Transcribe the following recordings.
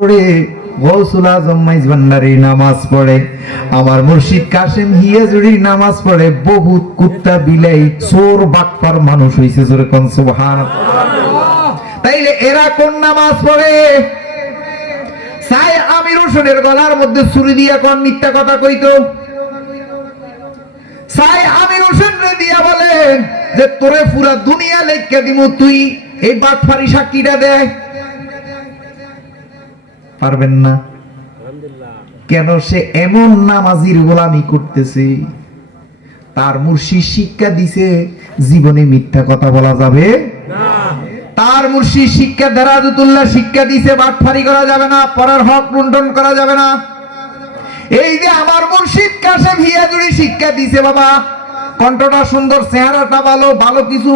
পড়ে, গৌসুল আজম মাইজ ভান্ডারি নামাজ পড়ে, আমার মুর্শিদ কাসেম হিয়াজুরি নামাজ পড়ে, বহুত কুত্তা বিলাই চোর মানুষ জোরে সুবহান তাইলে এরা কোন নামাজ পড়ে? আমির হোসেনের গলার মধ্যে ছুরি দিয়া কোন মিথ্যা কথা কইতো? সাই আমির হোসেন দিয়া বলেন যে, তোরে পুরা দুনিয়া লেখকে দিমু তুই, এই বাটফারি সাক্ষীটা দেয় পারবেন না। কেন সে এমন নামাজির গোলামি করতেছে? তার মুর্শি শিক্ষা দিছে, জীবনে মিথ্যা কথা বলা যাবে তার মুর্শিদ শিক্ষা, দেরাজুতুল্লাহ শিক্ষা দিছে, বাটফারি করা যাবে না, পরের হক লুণ্ঠন করা যাবে না। এই যে আমার মুর্শিদ কাশেম হিয়াজুরি শিক্ষা দিছে, বাবা। কণ্ঠটা সুন্দর, চেহারাটা ভালো ভালো কিছু,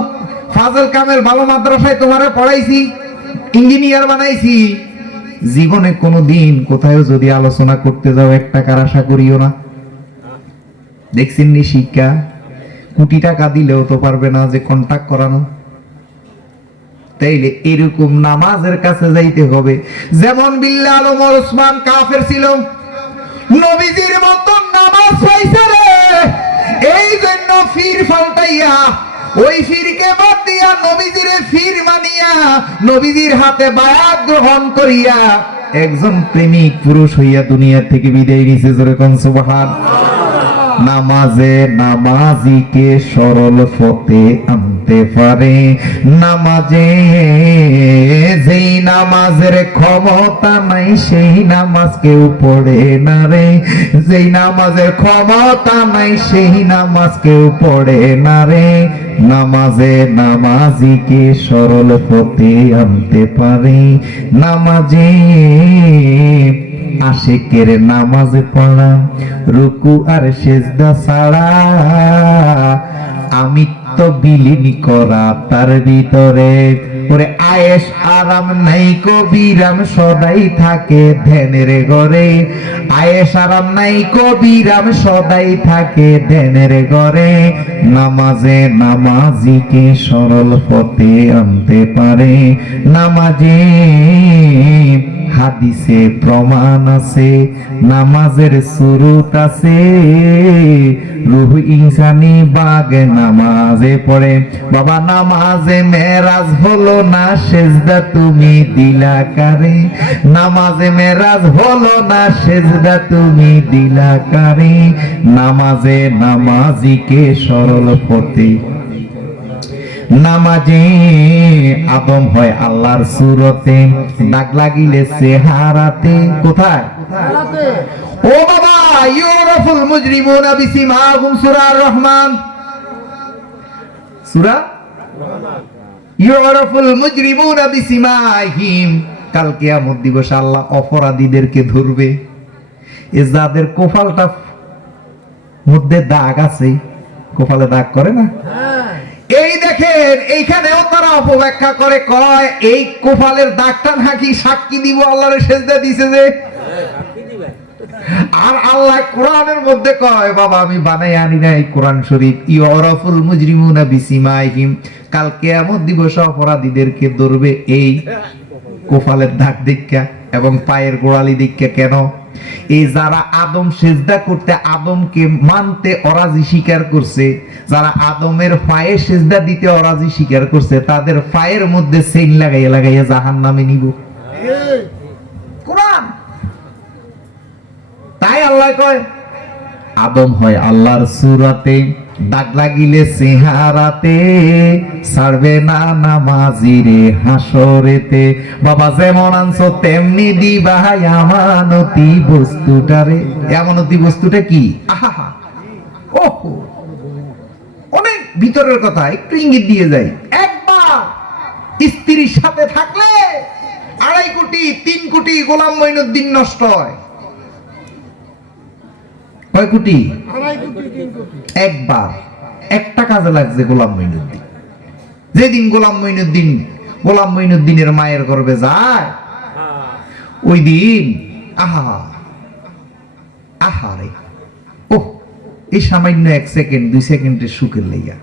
ফাজল কামেল ভালো মাদ্রাসায় তোমারে পড়াইছি, ইঞ্জিনিয়ার বানাইছি। জীবনে কোনো দিন কোথাও যদি আলোচনা করতে যাও এক টাকার আশা করিও না। দেখছেন নি শিক্ষা? কোটি টাকা দিলেও তো পারবে না যে কন্টাক্ট করানো। তাইলে এরকম নামাজের কাছে যাইতে হবে। যেমন বিল্লাল ওমর ওসমান কাফের ছিল। নবীজির মতন নামাজ পাইছে রে। এই জন্য ফির ফাল্টাইয়া ওই ফিরকে বাদ দিয়া নবীজিরে ফির মানিয়া নবীজির হাতে বায়াত গ্রহণ করিয়া একজন প্রেমিক পুরুষ হইয়া দুনিয়া থেকে বিদায় নিছে যেরকম সুবহান। নামাজে নামাজিকে সরল পথে আনতে পারে। নামাজে যেই নামাজের ক্ষমতা নাই, সেই নামাজ কেউ পড়ে না রে। যেই নামাজের ক্ষমতা নাই, সেই নামাজ কেউ পড়ে না রে। নামাজে নামাজিকে সরল পথে আনতে পারে। নামাজে আশেকের নামাজ পড়া, রুকু আর সেজদা ছাড়া আমি তো বিলীন করা তার ভিতরে। ওরে আয়েস আরাম নাই কবিরাম, সদাই থাকে ধ্যানের ঘরে। আয়েস আরাম নাই কবিরাম, সদাই থাকে ধ্যানের ঘরে। নামাজে নামাজিকে সরল পথে আনতে পারে। নামাজে হাদিসে প্রমাণ আছে, নামাজের সুরুত আছে। রুহ ইনসানি বাগে নামাজে পড়ে। বাবা, নামাজে মেরাজ হলো না, সেজদা তুমি দিলা কারে? নামাজে মেরাজ হলো না, সেজদা তুমি দিলা কারে? নামাজে নামাজিকে সরল পথে নামাজে আদম হয় আল্লাহর সুরতে দাগ লাগিলে চেহারাতে। কোথায়? ও বাবা ইউরফুল মুজরিমুনা বিসিমাহুম সূরা রহমান। সূরা? ইউরফুল মুজরিমুনা বিসিমাহিম কাল কিয়ামত দিবস আল্লাহ অপরাধীদেরকে ধরবে। এ যাদের কোফালটা মধ্যে দাগ আছে কোফালে দাগ করে না? এই দেখেন এইখানেও তারা অপব্যাখ্যা করে, কয়, এই কোফালের দাগটা নাকি সাক্ষী দিব, আল্লাহর সেজদা দিছে যে। আর আল্লাহ কোরআনের মধ্যে কয়, বাবা, আমি বানাই আনি না এই কোরআন শরীফ। ইয়রাফুল মুজরিমুনা বিসিমাইহিম। কাল কিয়ামত দিবসে অপরাধীদেরকে ধরবে এই কোফালের দাগ দীক্ষা এবং পায়ের গোড়ালি দীক্ষা কেন? এই যারা আদম সেজদা করতে আদমকে মানতে অরাজি স্বীকার করছে, যারা আদমের পায়ে সেজদা দিতে অরাজি স্বীকার করছে, তাদের পায়ের মধ্যে সেন লাগাইয়া লাগাইয়া জাহান নামে নিব। কোরআন! তাই আল্লাহ কয়, আদম হয় আল্লাহর সুরাতে দাগ লাগিলে চেহারাতে ছাড়বে না নামাজিরে, হাসরেতে। বাবা যেমন আনছো, তেমনি দিবা আমানতি বস্তুটারে। আমানতি বস্তুটা কি? আহা ওহো। অনেক ভিতরের কথা, একটু ইঙ্গিত দিয়ে যাই। একবার স্ত্রীর সাথে থাকলে আড়াই কোটি, তিন কোটি গোলাম মঈনুদ্দিন নষ্ট হয়। কয় কোটি? একবার। একটা কাজে লাগছে গোলাম মঈনুদ্দিন। যেদিন গোলাম মঈনুদ্দিন গোলাম মঈনুদ্দিনের মায়ের গর্বে যায় ওই দিন আহা আহা রে। ও এই সামান্য এক সেকেন্ড দুই সেকেন্ডের সুখের লেগা।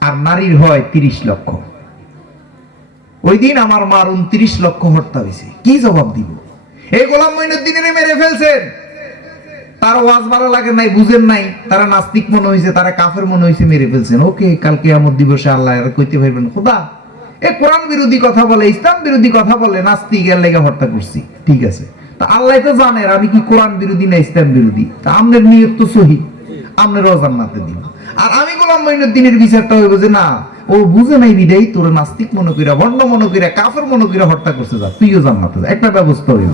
আর নারীর হয় তিরিশ লক্ষ। ওই দিন আমার মার উনত্রিশ লক্ষ হত্যা হয়েছে। কি জবাব দিব? এই গোলাম মঈনুদ্দিনের মেরে ফেলছেন। তার ওয়াজ ভালো লাগে নাই, বুঝেন নাই। তারা নাস্তিক মনে হয়েছে তারা কাফের মনে হয়েছে মেরে ফেলছেন। ওকে কালকে আমার দিবসে আল্লাহ আর কইতে পারবেন, খোদা। এ কোরআন বিরোধী কথা বলে, ইসলাম বিরোধী কথা বলে, নাস্তিক এর লেগে হত্যা করছি। ঠিক আছে। তা আল্লাহ তো জানেন আমি কি কোরআন বিরোধী না ইসলাম বিরোধী? তা আমনের নিয়ত তো সহি। আমনের জান্নাতে দিন। আর আমি গোলাম মঈনুদ্দিনের বিচারটা হইব যে না ও বুঝে নাই বিদায় তোর নাস্তিক মনে কইরা, ভণ্ড মনে কইরা, কাফের মনে কইরা হত্যা করছে যা, তুইও জান্নাতে একটা ব্যবস্থা হইব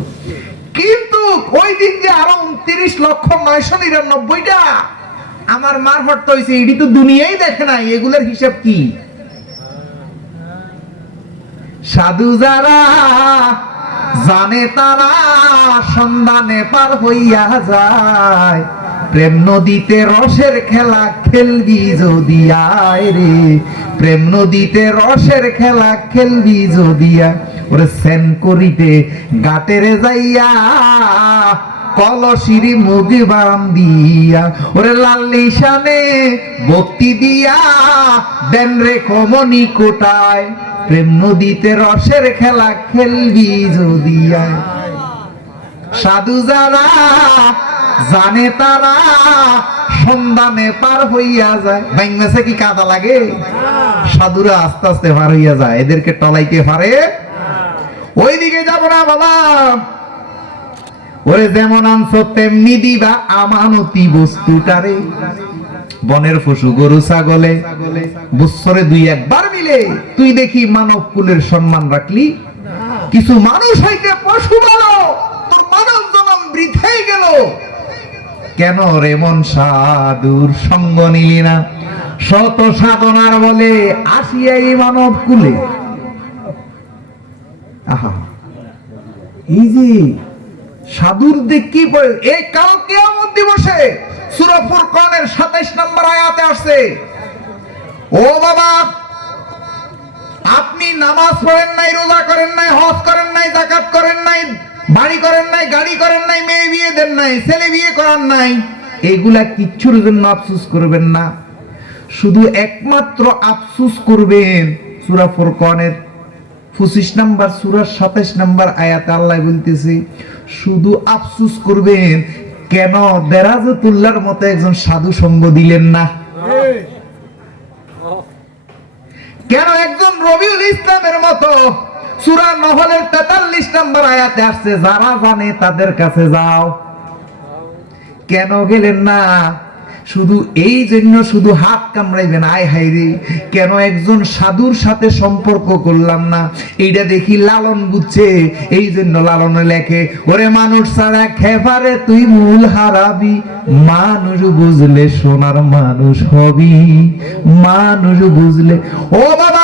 কিন্তু ওই দিন যে আরও উনত্রিশ লক্ষ নয়শো নিরানব্বইটা আমার মার হত্যা হয়েছে এটি তো দুনিয়াই দেখে নাই, এগুলোর হিসাব কি? সাধু যারা জানে তারা সন্ধানে পার হইয়া যায়। প্রেম নদীতে রসের খেলা খেলবি যদি আয় রে। প্রেম নদীতে রসের খেলা খেলবি যদি ওরে সেন করিতে গাটেরে যাইয়া কলসিরি মুখ বান্দিয়া ওরে লাল নিশানে ভক্তি দিয়া দেন রে কমনি কোটায়। প্রেম নদীতে রসের খেলা খেলবি যদি। সাধু যারা জানে তারা, সন্ধানে পার হইয়া যায়। বাংলাদেশে কি কাদা লাগে? সাধুরা আস্তে আস্তে পার হইয়া যায়। এদেরকে টলাইতে পারে? ওইদিকে যাব না বাবা। ওরে যেমন আনছো, তেমনি দিবা আমানতি বস্তুটারে। বনের পশু গরু, ছাগলে, বৎসরে দুই একবার মিলে। তুই দেখি মানব কুলের সম্মান রাখলি? কিছু মানুষ হইতে পশু বলো তোর মানব জনম বৃথাই গেল কেন রে মন সাধুর সঙ্গ নিলি না? শত সাধনার বলে আসিয়াই মানব কুলে। আহা। যে সাধুর দিক কি বলে- এই কাল কিয়ামত দিবসে সূরা ফুরকানের 27 নম্বর আয়াতে আসছে, ও বাবা, আপনি নামাজ পড়েন নাই, রোজা করেন নাই, হজ করেন নাই জাকাত করেন নাই বাড়ি করেন নাই গাড়ি করেন নাই মেয়ে বিয়ে দেন নাই ছেলে বিয়ে করান নাই এইগুলা কিচ্ছুর জন্য আফসোস করবেন না। শুধু একমাত্র আফসোস করবেন সূরা ফুরকানের পঁচিশ নাম্বার সুরার সাতাইশ নাম্বার আয়াতে আল্লাহ বলতেছে শুধু আফসুস করবেন কেন দেরাজতুল্লাহর মতো একজন সাধু সঙ্গ দিলেন না? কেন একজন রবিউল ইসলামের মতো সুরা নহলের তেতাল্লিশ নাম্বার আয়াতে আসছে, যারা জানে তাদের কাছে যাও। কেন গেলেন না? শুধু এই জন্য শুধু হাত কামড়াইবেন, আয় হাই রে, কেন একজন সাধুর সাথে সম্পর্ক করলাম না? এইটা দেখি লালন বুঝছে, এই জন্য লালনে লেখে, ওরে মানুষ ছাড়া খেপারে তুই মূল হারাবি, মানুষ বুঝলে সোনার মানুষ হবি, মানুষ বুঝলে ও বাবা!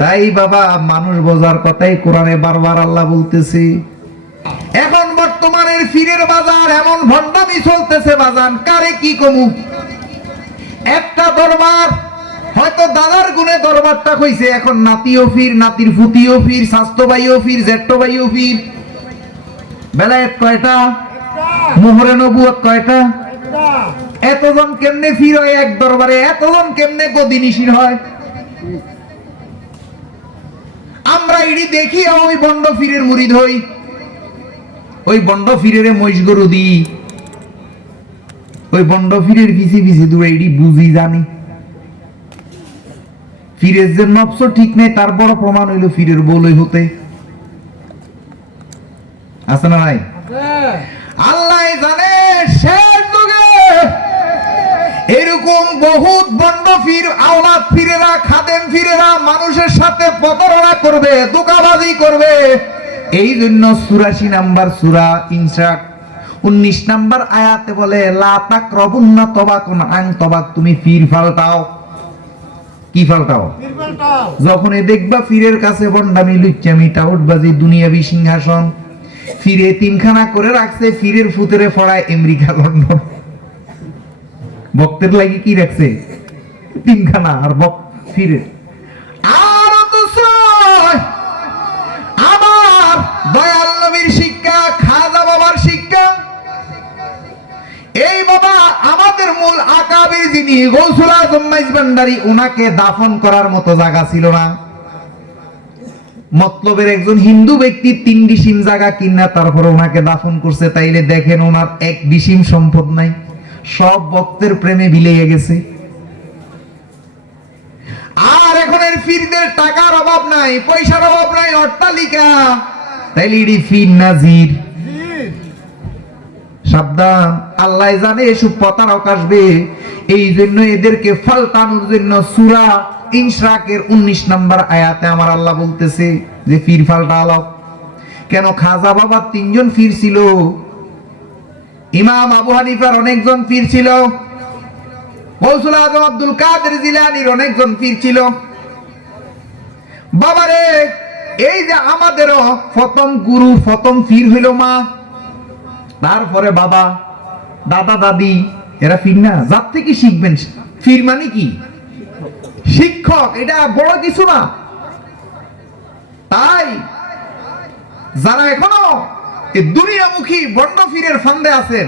তাই বাবা, মানুষ বোঝার কথাই কোরআনে বারবার আল্লাহ বলতেছে। এখন বর্তমানের ফিরের বাজার এমন ভণ্ডামি চলতেছে বাজার কারে কি কমু? একটা দরবার, হয়তো দাদার গুণে দরবারটা কইছে এখন নাতিও ফির, নাতির ফুতিও ফির স্বাস্থ্য ভাইও ফির জ্যেষ্ঠ ভাইও ফির বেলায়েত কয়টা? মোহরে নবুয়ত কয়টা? এতজন কেমনে ফির হয় এক দরবারে? এতজন কেমনে গদিনিশীর হয়? আমরা ইডি দেখি ওই বন্ড ফিরের মুরিদ হই। ওই বন্ড ফিরের মহিষ গরু দি ওই বন্ড ফিরের পিছি পিছি দূরে এডি বুঝি জানি। ফিরের যে নবস ঠিক নেই তার বড় প্রমাণ হইল ফিরের বলই হতে। আছে না নাই? আল্লাহ জানে শেষ যুগে এরকম বহুত বন্ড ফির আওলাদ ফিরেরা খাদেম ফিরেরা মানুষের সাথে প্রতারণা করবে দোকাবাজি করবে। এই জন্য চুরাশি নাম্বার সুরা ইনসাক উনিশ নাম্বার আয়াতে বলে লা তাকরাবুন্না তবাকুন আন তবাক তুমি ফির ফালটাও কি ফালটাও যখন এ দেখবা ফিরের কাছে বন্ডামি লুচ্চামি টাউটবাজি দুনিয়াবি সিংহাসন ফিরে তিনখানা করে রাখছে ফিরের ফুতেরে ফড়ায় আমেরিকা লন্ডন। ভক্তের লাগি কি রাখছে? তিনখানা আর বক ফিরে। আর আমার দয়াল নবীর শিক্ষা, খাজা বাবার শিক্ষা। এই বাবা আমাদের মূল আকাবির যিনি গৌসুল ভান্ডারী ওনাকে দাফন করার মতো জায়গা ছিল না। মতলবের একজন হিন্দু ব্যক্তি তিন ডিসিম জায়গা কিনা, তারপরে ওনাকে দাফন করছে, তাইলে দেখেন ওনার এক ডিসিম সম্পদ নাই। সব ভক্তের প্রেমে বিলিয়ে গেছে। আর এখন এর ফিরদের টাকার অভাব নাই, পয়সার অভাব নাই, অট্টালিকা। তাইলে ইডি ফির নাজির সাবধান, আল্লাহ জানে এসব প্রতারক আসবে এই জন্য এদেরকে ফালতানোর জন্য সুরা ইনশরাকের উনিশ নাম্বার আয়াতে আমার আল্লাহ বলতেছে যে, ফির ফালটা কেন খাজা বাবা তিনজন ফির ছিল ইমাম আবু হানিফার অনেকজন ফির ছিল। গৌসুল আজম আব্দুল কাদের জিলানির অনেকজন ফির ছিল। বাবারে, এই যে আমাদেরও প্রথম গুরু, প্রথম ফির হইল মা। তারপরে বাবা, দাদা, দাদি, এরা ফির না যার থেকে শিখবেন। ফির মানে কি? শিক্ষক, এটা বড় কিছু না। তাই, যারা এখনও দুনিয়ামুখী বন্ড ফিরের ফান্দে আছেন,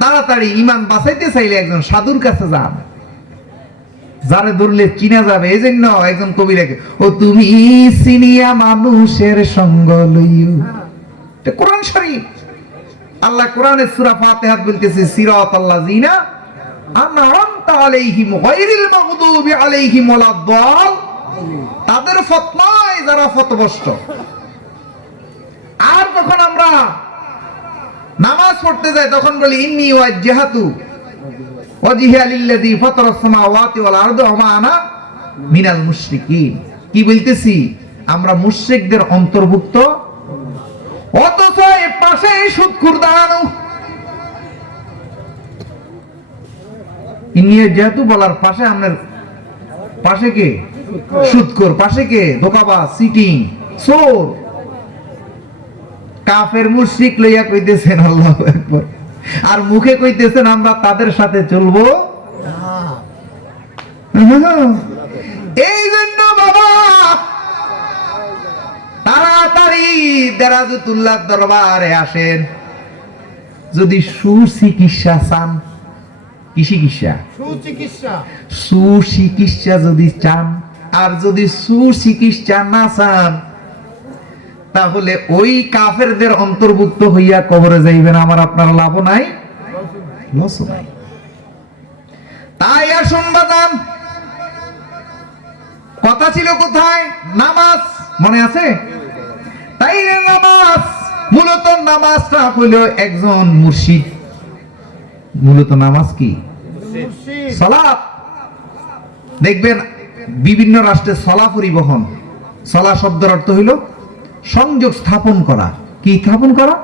তাড়াতাড়ি ইমান বাঁচাইতে চাইলে একজন সাধুর কাছে যান। যারে ধরলে চিনা যাবে এই জন্য একজন কবি লেখে, ও তুমি সিনিয়া মানুষের সঙ্গ লইও। কোরআন শরীফ। আল্লাহ কোরআনের সূরা ফাতিহা বলতেছে, সিরাত আল্লাযিনা আনআমতা আলাইহিম গায়রিল মাগদুবি আলাইহিম ওয়ালাদ তাদের ফতনায় যারা ফতবষ্ট আর যখন আমরা নামাজ পড়তে যাই, তখন বলি, ইন্নী ওয়াজ্জাহাতু ওয়াজহিয়া লিল্লাযী ফাতারাস সামাওয়াতি ওয়াল আরদা ওয়া আনা মিনাল মুশরিকিন। কি বলতেছি? আমরা মুশরিকদের অন্তর্ভুক্ত। অথচ এ পাশে সুদখুর দাঁড়ানো ইন্নিয়ে যেহেতু বলার পাশে আপনার পাশে কে? সুদখোর, পাশে কে? ধোকাবাজ, সিটিং, চোর। কাফের মুশরিক লইয়া কইতেছেন আল্লাহু আর মুখে কইতেছেন আমরা তাদের সাথে চলবো এই জন্য বাবা তাড়াতাড়ি দেরাজুতুল্লাহ দরবারে আসেন। যদি সুচিকিৎসা চান কি চিকিৎসা? সুচিকিৎসা। সুচিকিৎসা যদি চান আর যদি সুচিকিৎসা না চান তাহলে ওই কাফেরদের অন্তর্ভুক্ত হইয়া কবরে যাইবেন আমার আপনার লাভ নাই তাই আসুন বাদান কথা ছিল কোথায়? নামাজ মনে আছে? তাই নামাজ মূলত নামাজটা হইল একজন মুর্শিদ। মূলত নামাজ কি? সলাপ দেখবেন বিভিন্ন রাষ্ট্রে সলা পরিবহন। সলা শব্দের অর্থ হইল সংযোগ স্থাপন করা। কি স্থাপন করা?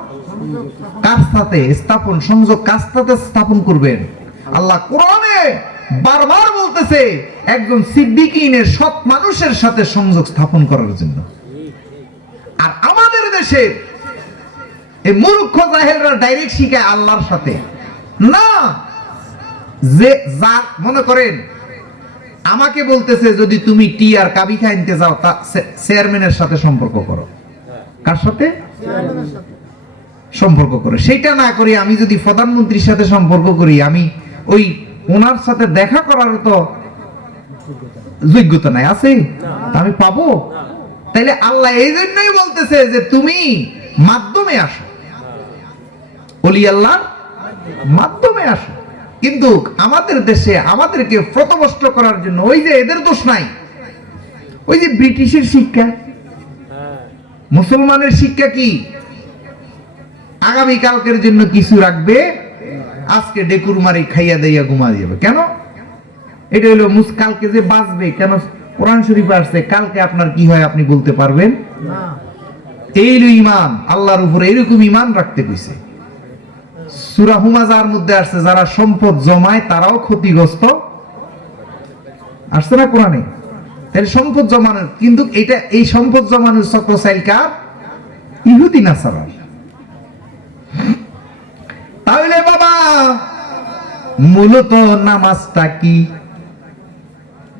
সাথে স্থাপন, সংযোগ সাথে স্থাপন করবেন। আল্লাহ কোরআনে বারবার বলতেছে, একজন সিদ্দিকিনের সৎ মানুষের সাথে সংযোগ স্থাপন করার জন্য। আর আমাদের দেশে এই মূর্খ জাহেলরা ডাইরেক্ট শিখায় আল্লাহর সাথে। না, যে যা মনে করেন, আমাকে বলতেছে, যদি তুমি টি আর কাবি খাইতে যাও, তা চেয়ারম্যানের সাথে সম্পর্ক করো। কার সাথে? সম্পর্ক করে। সেটা না করি আমি যদি প্রধানমন্ত্রীর সাথে সম্পর্ক করি, আমি ওই ওনার সাথে দেখা করার তো যোগ্যতা নাই। আছে? আমি পাবো? তাইলে আল্লাহ এই জন্যই বলতেছে যে তুমি মাধ্যমে আসো। অলি আল্লাহ মাধ্যমে আসো। কিন্তু আমাদের দেশে আমাদেরকে প্রতবষ্ট করার জন্য ওই যে এদের দোষ নাই। ওই যে ব্রিটিশের শিক্ষা। মুসলমানের শিক্ষা কি? আগামী কালকের জন্য কিছু রাখবে? আজকে ডেকুর মারি খাইয়া দাইয়া ঘুমা যাবে কেন? এটা হলো কালকে যে বাঁচবে কেন? কোরআন শরীফ আসছে কালকে আপনার কি হয় আপনি বলতে পারবেন? এই হলো ইমান আল্লাহর উপরে এরকম ইমান রাখতে কইছে। সূরা হুমাজার মধ্যে আসছে যারা সম্পদ জমায় তারাও ক্ষতিগ্রস্ত। আসছে না কোরআনে? তাহলে সম্পদ জমানোর কিন্তু এটা এই সম্পদ জমানোর চক্র সাইলকার ইহুদি নাসারা। তাহলে বাবা মূলত নামাজটা কি?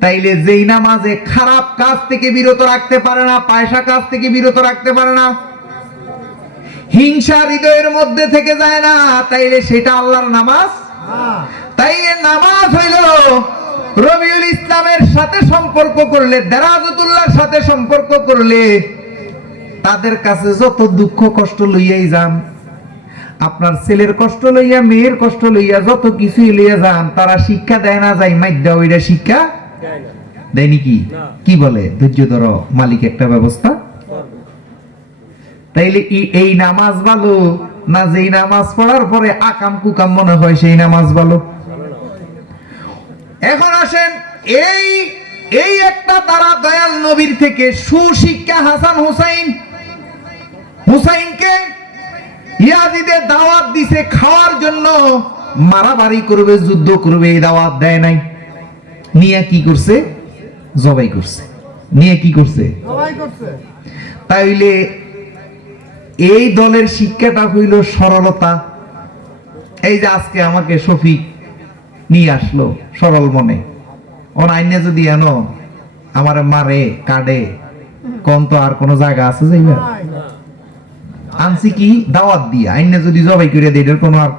তাইলে যেই নামাজে খারাপ কাজ থেকে বিরত রাখতে পারে না পয়সা কাজ থেকে বিরত রাখতে পারে না হিংসা হৃদয়ের মধ্যে থেকে যায় না তাইলে সেটা আল্লাহর নামাজ? তাইলে নামাজ হইল রবিউল ইসলামের সাথে সম্পর্ক করলে দেরাজতুল্লাহর সাথে সম্পর্ক করলে তাদের কাছে যত দুঃখ কষ্ট লইয়াই যান আপনার ছেলের কষ্ট লইয়া মেয়ের কষ্ট লইয়া যত কিছুই লইয়া যান তারা শিক্ষা দেয় না যায় মাইদ্যা ওইটা শিক্ষা দেয়নি কি কি বলে? ধৈর্য ধরো মালিক একটা ব্যবস্থা। তাইলে এই নামাজ ভালো না যেই নামাজ পড়ার পরে আকাম কুকাম মনে হয় সেই নামাজ ভালো? এখন আসেন এই এই একটা তারা দয়াল নবীর থেকে সুশিক্ষা হাসান হুসাইন হুসাইনকে ইয়াজিদের দাওয়াত দিছে খাওয়ার জন্য মারামারি করবে যুদ্ধ করবে এই দাওয়াত দেয় নাই। নিয়ে কি করছে? জবাই করছে। নিয়ে কি করছে? তাইলে এই দলের শিক্ষাটা হইল সরলতা। এই যে আজকে আমাকে শফিক নিয়ে আসলো সরল মনে। ওন আইনে যদি এনো আমার মারে কাডে কোন তো আর কোন জায়গা আছে যাইবা আনছি কি? দাওয়াত দিয়ে। আইনে যদি জবাই করে দেয় এটার কোনো আর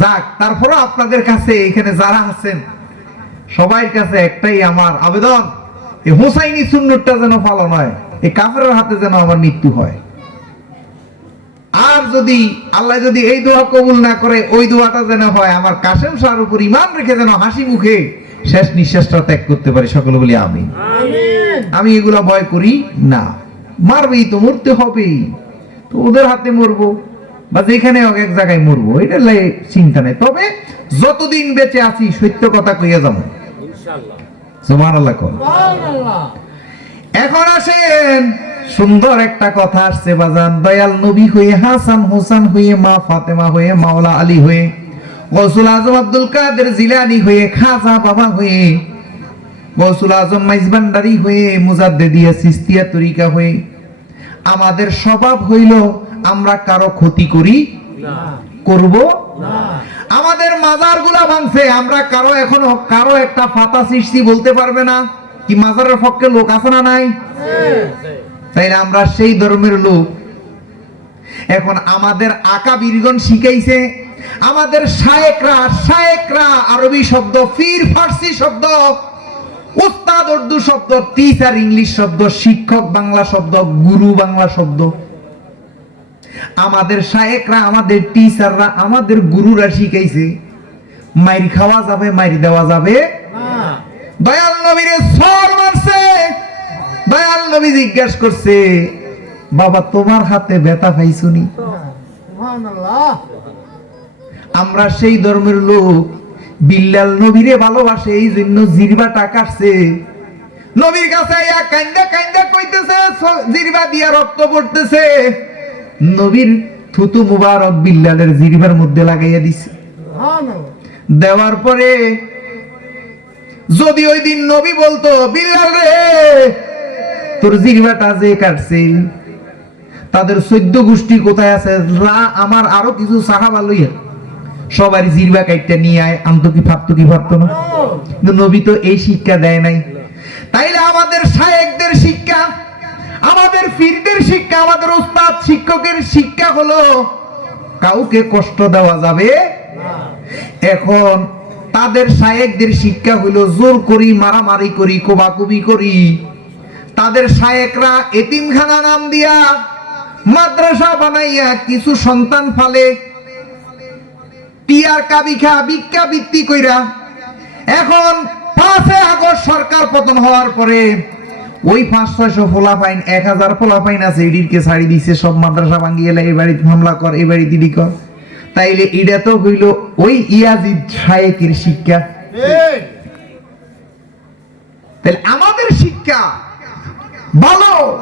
যাক তারপরে আপনাদের কাছে এখানে যারা আছেন সবার কাছে একটাই আমার আবেদন এই হোসাইনি সুন্নতটা যেন পালন হয় এই কাফেরের হাতে যেন আমার মৃত্যু হয়। আর যদি আল্লাহ যদি এই দোয়া কবুল না করে ওই দোয়াটা যেন হয় আমার কাশেম শাহর উপর ইমান রেখে যেন হাসি মুখে শেষ নিঃশ্বাসটা ত্যাগ করতে পারি। সকলে বলি আমি আমি এগুলা ভয় করি না। মারবেই তো মরতে হবেই। তো ওদের হাতে মরবো বা যেখানে হোক এক জায়গায় মরবো এটা চিন্তা নেই। তবে যতদিন বেঁচে আছি সত্য কথা কইয়া যাব। সুবহানাল্লাহ। এখন আসেন সুন্দর একটা কথা আসছে বাজান। দয়াল নবী হয়ে হাসান হোসেন হয়ে মা ফাতেমা হয়ে মাওলা আলী হয়ে গৌসুল আজম আব্দুল কাদের জিলানি হয়ে খাজা বাবা হয়ে গৌসুল আজম মাইজবান্ডারি হয়ে মুজাদ্দেদিয়া সিস্তিয়া তরিকা হয়ে আমাদের স্বভাব হইল আমরা কারও ক্ষতি করি না। করব না। আমাদের মাজারগুলা ভাঙছে আমরা কারও এখনও কারও একটা ফাতা সৃষ্টি বলতে পারবে না। কি মাজারের পক্ষে লোক আছে না নাই? তাইলে আমরা সেই ধর্মের লোক। এখন আমাদের আকা বীরগণ শিখাইছে আমাদের শায়েকরা শায়েকরা আরবি শব্দ ফির ফার্সি শব্দ উস্তাদ উর্দু শব্দ টিচার ইংলিশ শব্দ শিক্ষক বাংলা শব্দ গুরু বাংলা শব্দ। আমাদের শায়েকরা আমাদের টিচাররা আমাদের গুরুরা শিখাইছে মাইর খাওয়া যাবে মাইর দেওয়া যাবে। না। দয়াল নবীরে সর মারছে। দয়াল নবী জিজ্ঞেস করছে বাবা তোমার হাতে ব্যথা পাইছুনি? আমরা সেই ধর্মের লোক বিল্লাল নবীরে ভালোবাসে এই জন্য জিরবাটা কাটছে নবীর কাছে আইয়া কান্দা কান্দা কইতেছে জিরবা দিয়া রক্ত পড়তেছে। নবীর থুতু মুবারক বিল্লালের জিরবার মধ্যে লাগাইয়া দিছে। দেওয়ার পরে যদি ওই দিন নবী বলতো বিল্লাল রে তোর জিরবাটা যে কাটছে তাদের চোদ্দ গোষ্ঠী কোথায় আছে? রা, আমার আরও কিছু সাহাবা লইয়া সবার জিরবা কাইটটা নিয়ে আয় আনতো কি ভাবতো কি ভাবতো না। কিন্তু নবী তো এই শিক্ষা দেয় নাই। তাইলে আমাদের শায়েকদের শিক্ষা, আমাদের ফিরদের শিক্ষা, আমাদের উস্তাদ শিক্ষকের শিক্ষা হলো, কাউকে কষ্ট দেওয়া যাবে এখন তাদের শায়েকদের শিক্ষা হইল জোর করি, মারামারি করি, কোবাকুবি করি। তাদের শায়েকরা এতিমখানা নাম দিয়া মাদ্রাসা বানাইয়া কিছু সন্তান ফালে। টিয়ার কাবিখা ভিক্ষা বৃত্তি কইরা। এখন পাঁচে আগস্ট সরকার পতন হওয়ার পরে ওই পাঁচ ছয়শো ফোলা ফাইন এক হাজার ফোলা ফাইন আছে এডিরকে ছাড়ি দিছে সব মাদ্রাসা ভাঙ্গিয়ে এলে এই বাড়িতে হামলা কর এই বাড়ি দিদি কর। তাইলে এটা তো হইল ওই ইয়াজিদ শায়েকের শিক্ষা। তাহলে আমাদের শিক্ষা ভালো